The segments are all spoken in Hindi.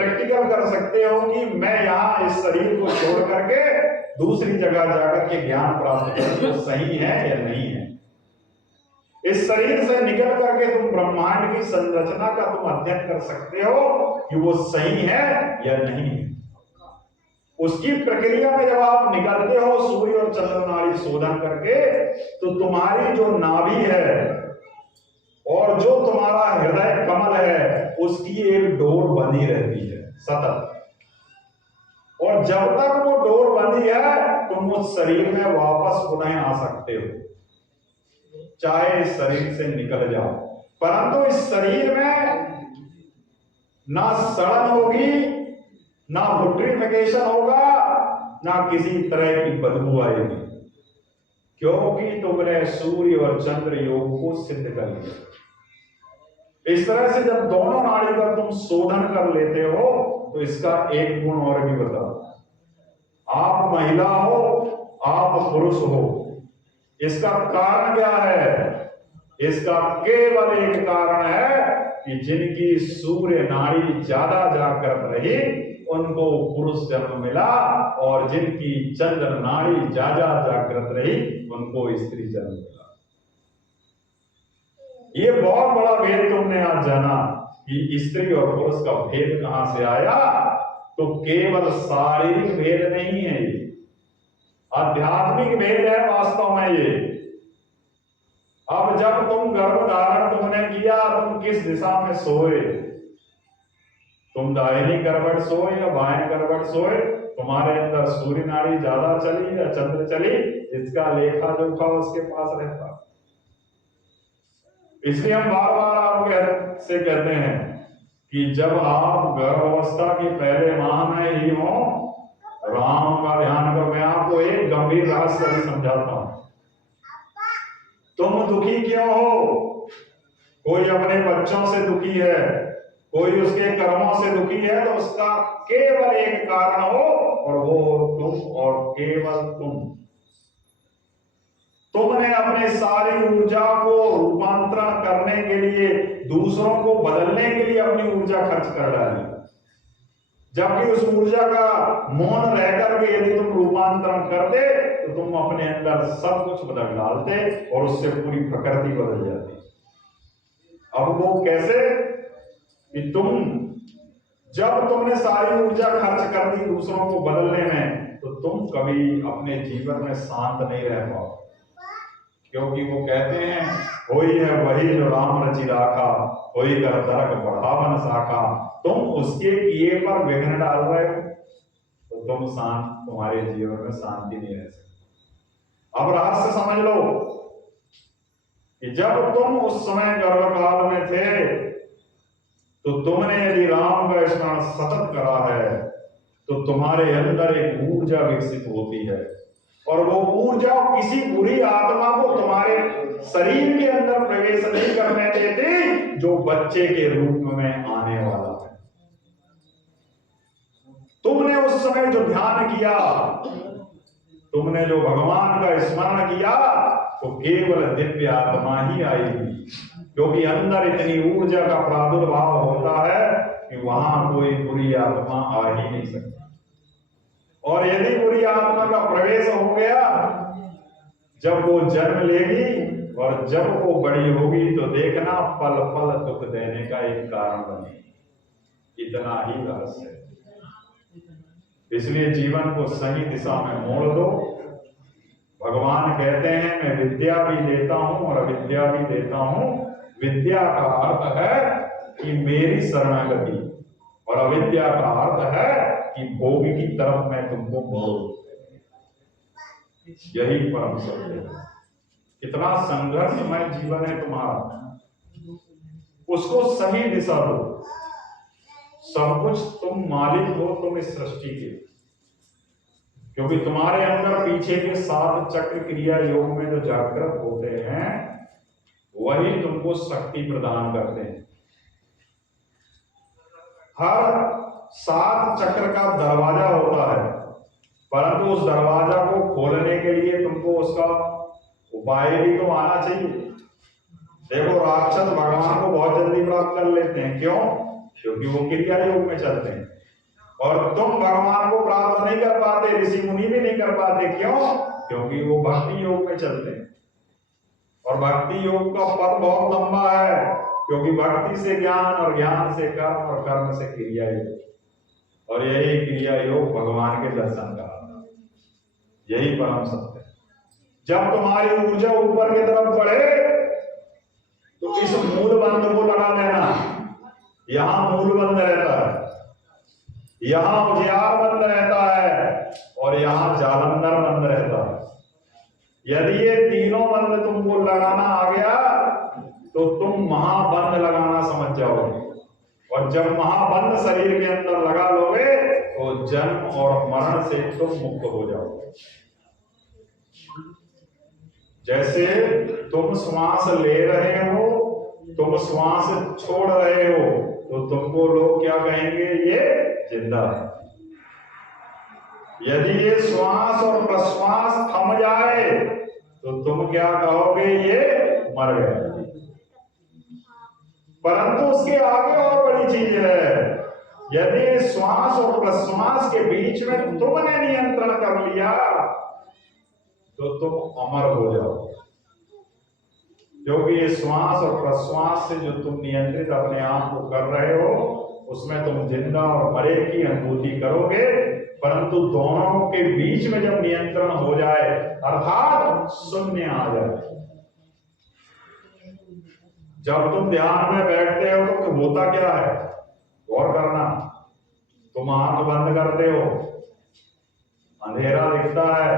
प्रैक्टिकल कर सकते हो कि मैं यहाँ इस शरीर को छोड़ करके दूसरी जगह जाकर के ज्ञान प्राप्त करूं, तो सही है या नहीं है। इस शरीर से निकल करके तुम ब्रह्मांड की संरचना का तुम अध्ययन कर सकते हो कि वो सही है या नहीं है। उसकी प्रक्रिया में जब आप निकलते हो सूर्य और चंद्र नाड़ी शोधन करके, तो तुम्हारी जो नाभि है और जो तुम्हारा हृदय कमल है उसकी एक डोर बनी रहती है सतत, और जब तक वो डोर बनी है तुम उस शरीर में वापस पुनः आ सकते हो, चाहे इस शरीर से निकल जाओ। परंतु इस शरीर में ना सड़न होगी, ना पुट्रिफिकेशन होगा, ना किसी तरह की बदबू आएगी, क्योंकि तुमने सूर्य और चंद्र योग को सिद्ध कर लिया। इस तरह से जब दोनों नाड़ी का तुम शोधन कर लेते हो तो इसका एक गुण और भी बताओ। आप महिला हो, आप पुरुष हो, इसका कारण क्या है? इसका केवल एक कारण है कि जिनकी सूर्य नाड़ी ज्यादा जागृत रही उनको पुरुष जन्म मिला, और जिनकी चंद्र नाड़ी ज्यादा जागृत रही उनको स्त्री जन्म मिला। ये बहुत बड़ा भेद तुमने आज जाना कि स्त्री और पुरुष का भेद कहां से आया। तो केवल शारीरिक भेद नहीं है, ये आध्यात्मिक भेद है वास्तव में। ये अब जब तुम गर्भ धारण तुमने किया, तुम किस दिशा में सोए? तुम दाहिनी करवट सोए या बाएं करवट सोए? तुम्हारे अंदर सूर्य नाड़ी ज्यादा चली या चंद्र चली, इसका लेखा जोखा उसके पास रहता। इसलिए हम बार बार आपको से कहते हैं कि जब आप गर्भावस्था के पहले माह में ही हो, राम का ध्यान करो। मैं आपको एक गंभीर रहस्य भी समझाता हूं। तुम दुखी क्यों हो? कोई अपने बच्चों से दुखी है, कोई उसके कर्मों से दुखी है, तो उसका केवल एक कारण हो, और वो तुम और केवल तुम। तुमने अपने सारी ऊर्जा को रूपांतरण करने के लिए, दूसरों को बदलने के लिए अपनी ऊर्जा खर्च कर डाली, जबकि उस ऊर्जा का मौन रहकर के यदि तुम रूपांतरण कर दे तो तुम अपने अंदर सब कुछ बदल डालते और उससे पूरी प्रकृति बदल जाती। अब वो कैसे? कि जब तुमने सारी ऊर्जा खर्च कर दी दूसरों को बदलने में, तो तुम कभी अपने जीवन में शांत नहीं रह पाओ, क्योंकि वो कहते हैं होई है वही जो राम रचि राखा, होई कर तरक बढ़ावन शाखा। तुम उसके किए पर विघ्न डाल रहे हो तो तुम तुम्हारे जीवन में शांति नहीं रह सकती। अब रहस्य समझ लो कि जब तुम उस समय गर्भकाल में थे, तो तुमने यदि राम का स्मरण सतत करा है, तो तुम्हारे अंदर एक ऊर्जा विकसित होती है, और वो ऊर्जा किसी बुरी आत्मा को तुम्हारे शरीर के अंदर प्रवेश नहीं करने देती, जो बच्चे के रूप में आने वाला है। तुमने उस समय जो ध्यान किया, तुमने जो भगवान का स्मरण किया, तो केवल दिव्य आत्मा ही आएगी, क्योंकि अंदर इतनी ऊर्जा का प्रादुर्भाव होता है कि वहां कोई बुरी आत्मा आ ही नहीं सकती। और यदि बुरी आत्मा का प्रवेश हो गया, जब वो जन्म लेगी और जब वो बड़ी होगी, तो देखना पल पल दुख देने का एक कारण बनेगी। इतना ही रहस्य है। इसलिए जीवन को सही दिशा में मोड़ दो। भगवान कहते हैं मैं विद्या भी देता हूं और अविद्या भी देता हूं। विद्या का अर्थ है कि मेरी शरणागति, और अविद्या का अर्थ है कि भोग की तरफ मैं तुमको मोड़। यही परम सत्य है। कितना संघर्षमय जीवन है तुम्हारा, उसको सही दिशा दो। सब कुछ तुम मालिक हो, तुम इस सृष्टि के, क्योंकि तुम्हारे अंदर पीछे के 7 चक्र क्रिया योग में जो जागृत होते हैं, वही तुमको शक्ति प्रदान करते हैं। हर 7 चक्र का दरवाजा होता है, परंतु उस दरवाजा को खोलने के लिए तुमको उसका उपाय भी तो आना चाहिए। देखो, राक्षस भगवान को बहुत जल्दी प्राप्त कर लेते हैं। क्यों? क्योंकि वो क्रिया योग में चलते हैं। और तुम भगवान को प्राप्त नहीं कर पाते, ऋषि मुनि भी नहीं कर पाते। क्यों? क्योंकि वो भक्ति योग में चलते हैं। और भक्ति योग का पद बहुत लंबा है, क्योंकि भक्ति से ज्ञान और ज्ञान से कर्म और कर्म से क्रिया योग, और यही क्रिया योग भगवान के दर्शन का, यही परम सत्य है। जब तुम्हारी ऊर्जा ऊपर की तरफ बढ़े तो इस मूल बंध को लगा लेना। यहां मूल बंध रहता है, यहां उजियार बंध रहता है, और यहां जालंधर बंध रहता है। यदि ये तीनों बंध तुमको लगाना आ गया तो तुम महाबंध लगाना समझ जाओगे। और जब महाबंध शरीर के अंदर लगा लोगे तो जन्म और मरण से तुम मुक्त हो जाओगे। जैसे तुम श्वास ले रहे हो, तुम श्वास छोड़ रहे हो, तो तुमको लोग क्या कहेंगे? ये जिंदा है। यदि ये श्वास और प्रश्वास थम जाए तो तुम क्या कहोगे? ये मर गया। परंतु उसके आगे और बड़ी चीज है। यदि श्वास और प्रश्वास के बीच में तुमने नियंत्रण कर लिया तो तुम अमर हो जाओ। क्योंकि ये श्वास और प्रश्वास से जो तुम नियंत्रित अपने आप को कर रहे हो, उसमें तुम जिंदा और मरे की अनुभूति करोगे। परंतु दोनों के बीच में जब नियंत्रण हो जाए, अर्थात शून्य आ जाए, जब तुम ध्यान में बैठते हो तो होता क्या है? गौर करना। तुम आंख बंद करते हो, अंधेरा दिखता है,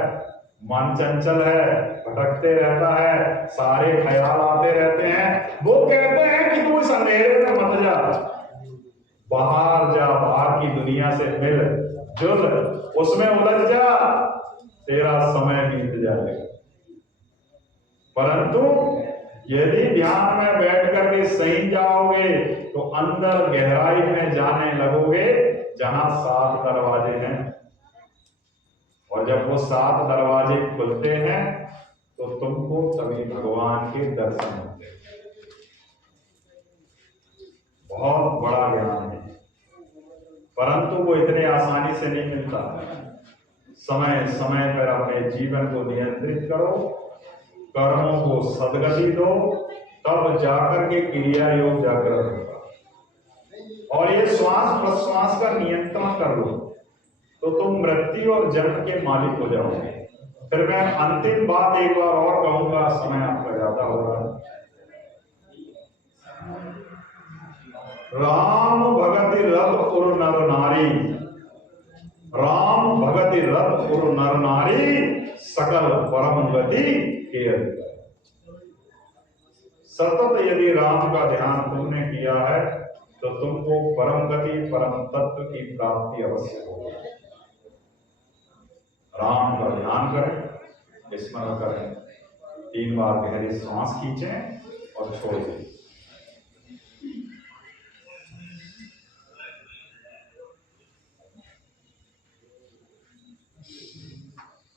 मन चंचल है, भटकते रहता है, सारे ख्याल आते रहते हैं। वो कहते हैं कि तू इस अंधेरे में मत जा, बाहर जा, बाहर की दुनिया से मिल जुल, उसमें उलझ जा, तेरा समय बीत जाएगा। परंतु यदि ध्यान में बैठ करके सही जाओगे तो अंदर गहराई में जाने लगोगे, जहां 7 दरवाजे हैं। और जब वो 7 दरवाजे खुलते हैं तो तुमको तभी भगवान के दर्शन होते हैं। बहुत बड़ा ज्ञान है, परंतु वो इतने आसानी से नहीं मिलता। समय समय पर अपने जीवन को नियंत्रित करो, कर्मों को सदगति दो, तब जाकर के क्रिया योग जागृत होगा। और ये श्वास प्रश्वास का नियंत्रण कर लो तो तुम मृत्यु और जन्म के मालिक हो जाओगे। फिर मैं अंतिम बात एक बार और कहूंगा, समय आपका ज्यादा हो रहा है। राम भगति रथ उर नर नारी, राम भगति रथ उर नर नारी, सकल परम गति के अधिकारी। सतत यदि राम का ध्यान तुमने किया है तो तुमको परम गति, परम तत्व की प्राप्ति अवश्य होगी। राम का ध्यान करें, स्मरण करें, 3 बार गहरी सांस खींचें और छोड़ दें।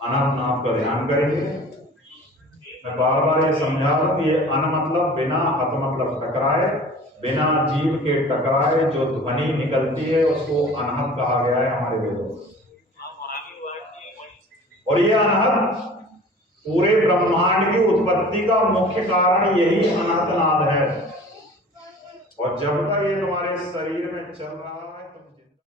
अनंत नाम का ध्यान करेंगे। मैं बार बार ये समझा दूं कि ये अन मतलब बिना, हत मतलब टकराए, बिना जीव के टकराए जो ध्वनि निकलती है उसको अनहत कहा गया है हमारे वेदों में। और ये अनहत पूरे ब्रह्मांड की उत्पत्ति का मुख्य कारण यही अनहत नाद है। और जब तक ये तुम्हारे शरीर में चल रहा